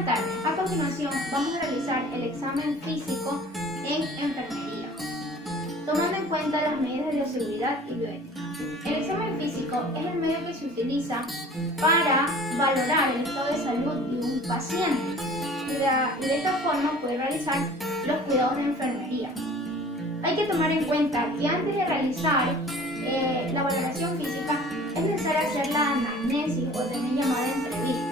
Buenas tardes. A continuación vamos a realizar el examen físico en enfermería, tomando en cuenta las medidas de bioseguridad y bioética. El examen físico es el medio que se utiliza para valorar el estado de salud de un paciente y de esta forma poder realizar los cuidados de enfermería. Hay que tomar en cuenta que antes de realizar la valoración física es necesario hacer la anamnesis o también llamada entrevista.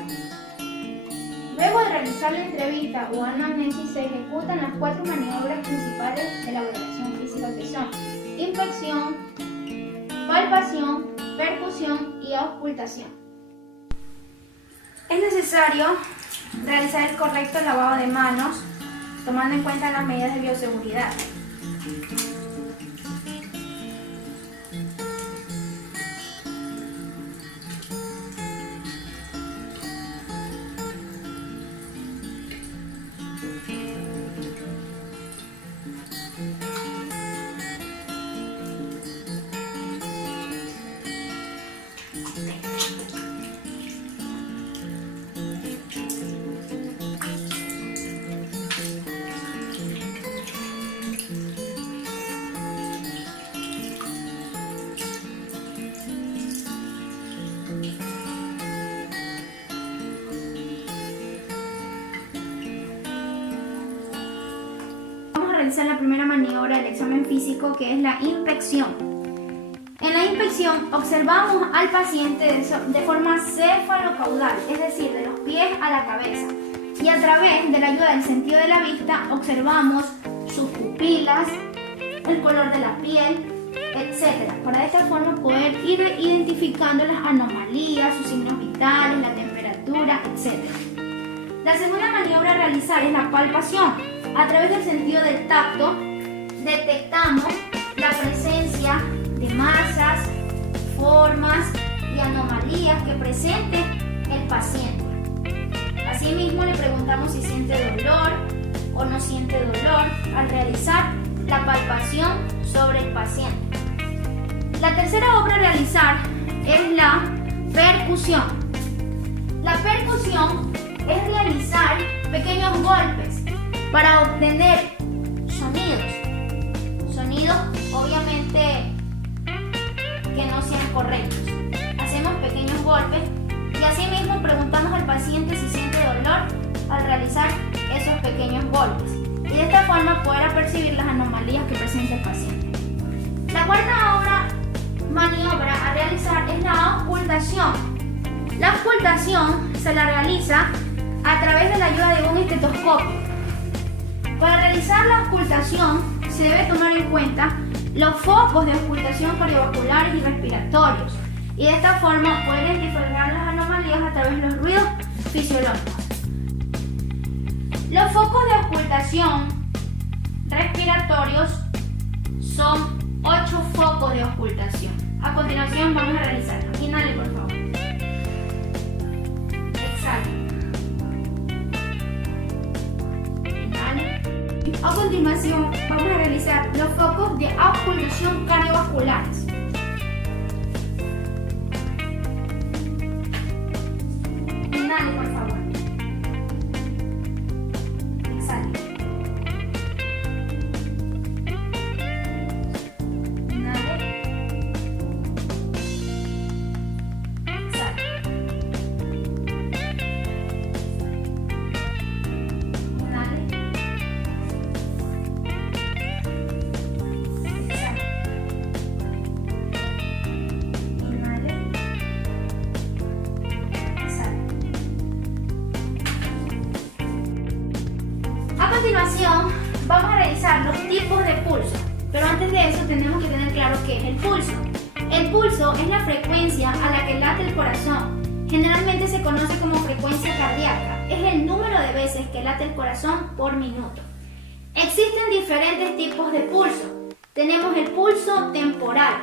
Luego de realizar la entrevista o anamnesis se ejecutan las 4 maniobras principales de la valoración física, que son inspección, palpación, percusión y auscultación. Es necesario realizar el correcto lavado de manos tomando en cuenta las medidas de bioseguridad. Realizar la primera maniobra del examen físico, que es la inspección. En la inspección observamos al paciente de forma cefalocaudal, es decir, de los pies a la cabeza, y a través de la ayuda del sentido de la vista observamos sus pupilas, el color de la piel, etc. Para de esta forma poder ir identificando las anomalías, sus signos vitales, la temperatura, etc. La segunda maniobra a realizar es la palpación. A través del sentido del tacto detectamos la presencia de masas, formas y anomalías que presente el paciente. Asimismo, le preguntamos si siente dolor o no siente dolor al realizar la palpación sobre el paciente. La tercera obra a realizar es la percusión. La percusión es realizar pequeños golpes para obtener sonidos obviamente que no sean correctos. Hacemos pequeños golpes y asimismo preguntamos al paciente si siente dolor al realizar esos pequeños golpes y de esta forma poder percibir las anomalías que presenta el paciente. La cuarta maniobra a realizar es la auscultación. La auscultación se la realiza a través de la ayuda de un estetoscopio. Para realizar la auscultación se debe tomar en cuenta los focos de auscultación cardiovasculares y respiratorios y de esta forma poder identificar las anomalías a través de los ruidos fisiológicos. Los focos de auscultación respiratorios son 8 focos de auscultación. A continuación vamos a realizarlo. Inhale, por favor. Exhale. A continuación, vamos a realizar los focos de auscultación cardiovasculares. Inhale, por favor. Exhale. Inhale. Exhale. A continuación, vamos a realizar los tipos de pulso, pero antes de eso tenemos que tener claro qué es el pulso. El pulso es la frecuencia a la que late el corazón. Generalmente se conoce como frecuencia cardíaca. Es el número de veces que late el corazón por minuto. Existen diferentes tipos de pulso. Tenemos el pulso temporal.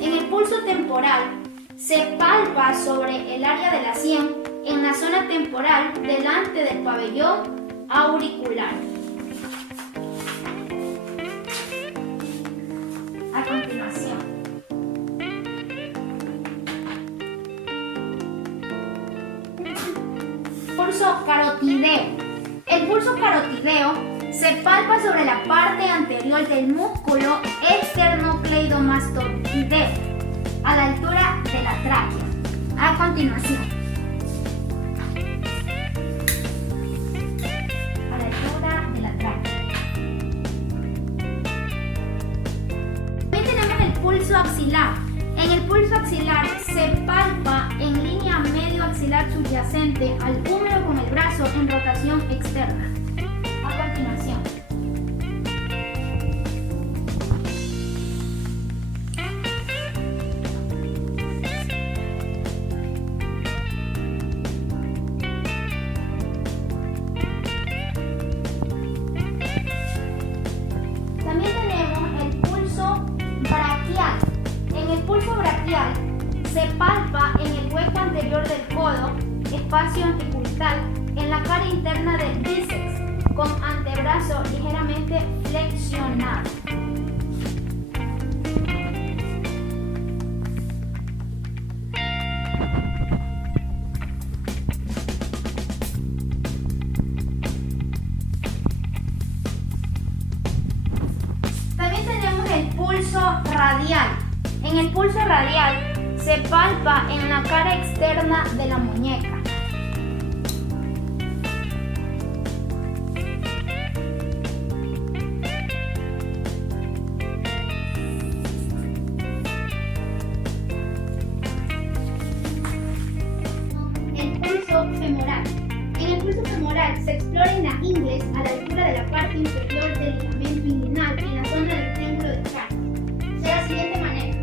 En el pulso temporal se palpa sobre el área de la sien en la zona temporal delante del pabellón auricular. A continuación, pulso pulso carotideo. El pulso carotideo se palpa sobre la parte anterior del músculo esternocleidomastoideo, a la altura de la tráquea. A continuación, a la altura de la tráquea. También tenemos el pulso axilar. En el pulso axilar se palpa en línea medio axilar subyacente al húmero con el brazo en rotación externa. A continuación. También tenemos el pulso braquial. En el pulso braquial se palpa en el hueco anterior del codo, espacio antecubital, en la cara interna del bíceps, con antebrazo ligeramente flexionado. También tenemos el pulso radial. En el pulso radial se palpa en la cara externa de la muñeca. El pulso femoral. En el pulso femoral se explora en la ingle a la altura de la parte inferior del ligamento inguinal en la zona del triángulo de Charcot. De la siguiente manera.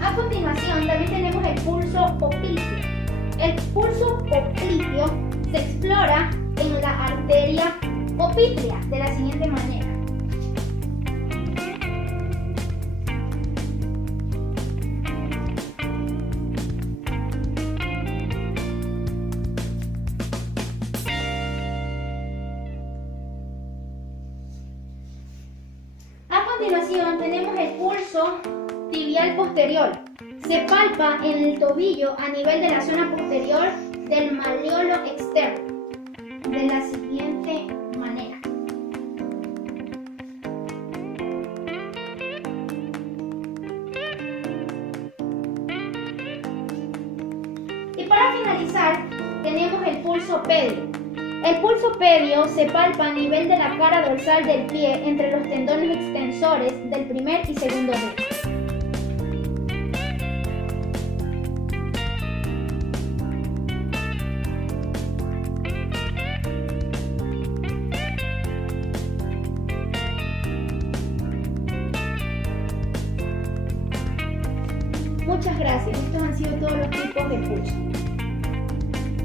A continuación también tenemos el pulso popliteo. El pulso popliteo se explora en la arteria poplítea de la siguiente manera. A continuación tenemos el pulso tibial posterior. Se palpa en el tobillo a nivel de la zona posterior del malleolo externo, de la siguiente manera. Y para finalizar, tenemos el pulso pedio. El pulso pedio se palpa a nivel de la cara dorsal del pie entre los tendones extensores del primer y segundo dedo. Muchas gracias. Estos han sido todos los tipos de pulso.